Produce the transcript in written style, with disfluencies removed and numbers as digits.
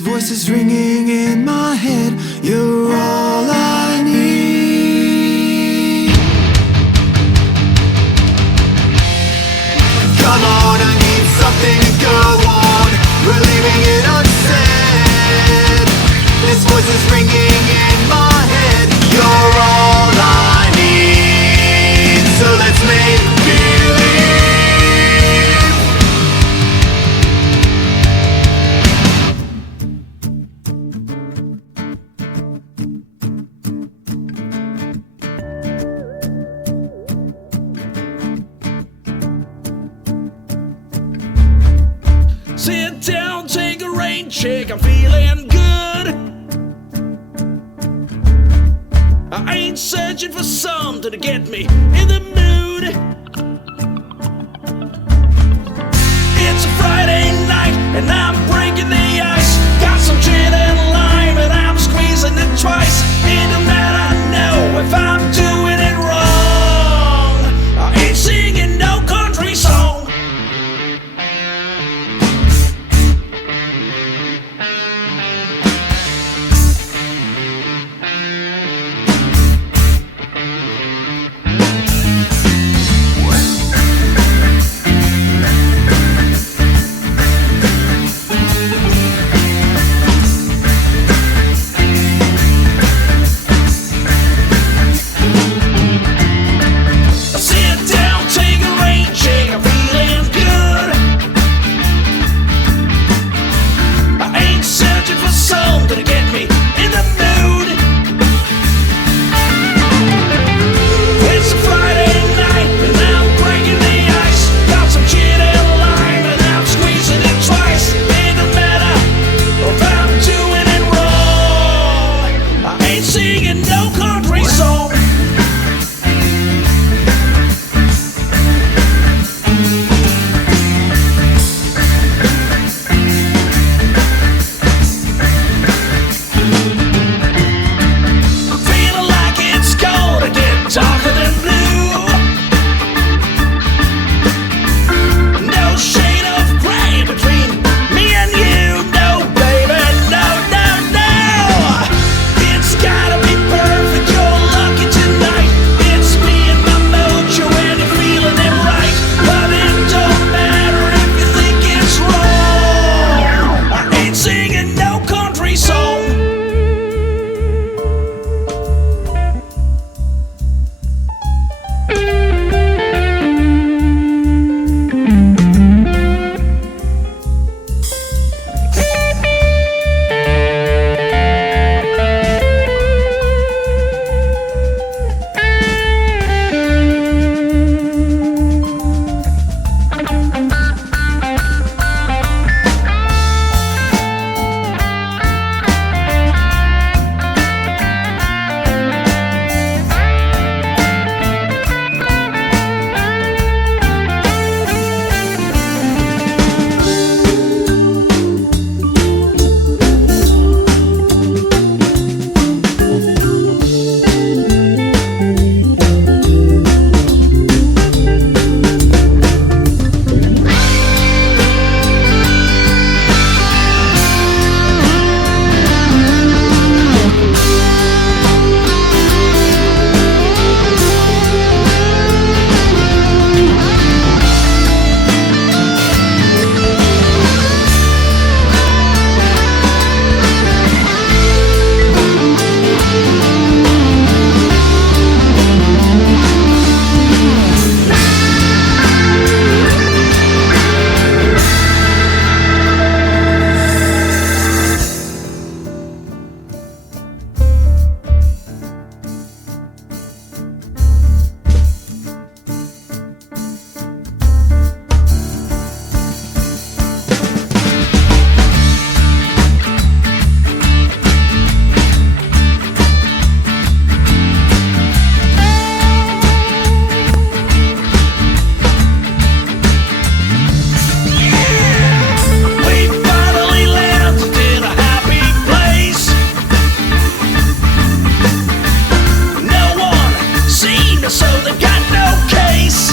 This voice is ringing in my head. You're all I need. Come on, I need something to go on. We're leaving it unsaid. This voice is ringing in my head. You're all I need. So let's make believe. Sit down, take a rain check, I'm feeling good. I ain't searching for something to get me in the mood. It's a Friday night and I'm breaking the ice. Got some gin and lime and I'm squeezing it twice. It don't matter, I know if I'm doing it wrong. I ain't singing no country song. Singing no country song. I'm feeling like it's gonna get darker than blue. No shade of gray between me and you. No, baby, no, no, no. It's gotta be perfect, you're lucky tonight. It's me and my mojo and you're feeling it right. But it don't matter if you think it's wrong. I ain't singing no country song. So they've got no case.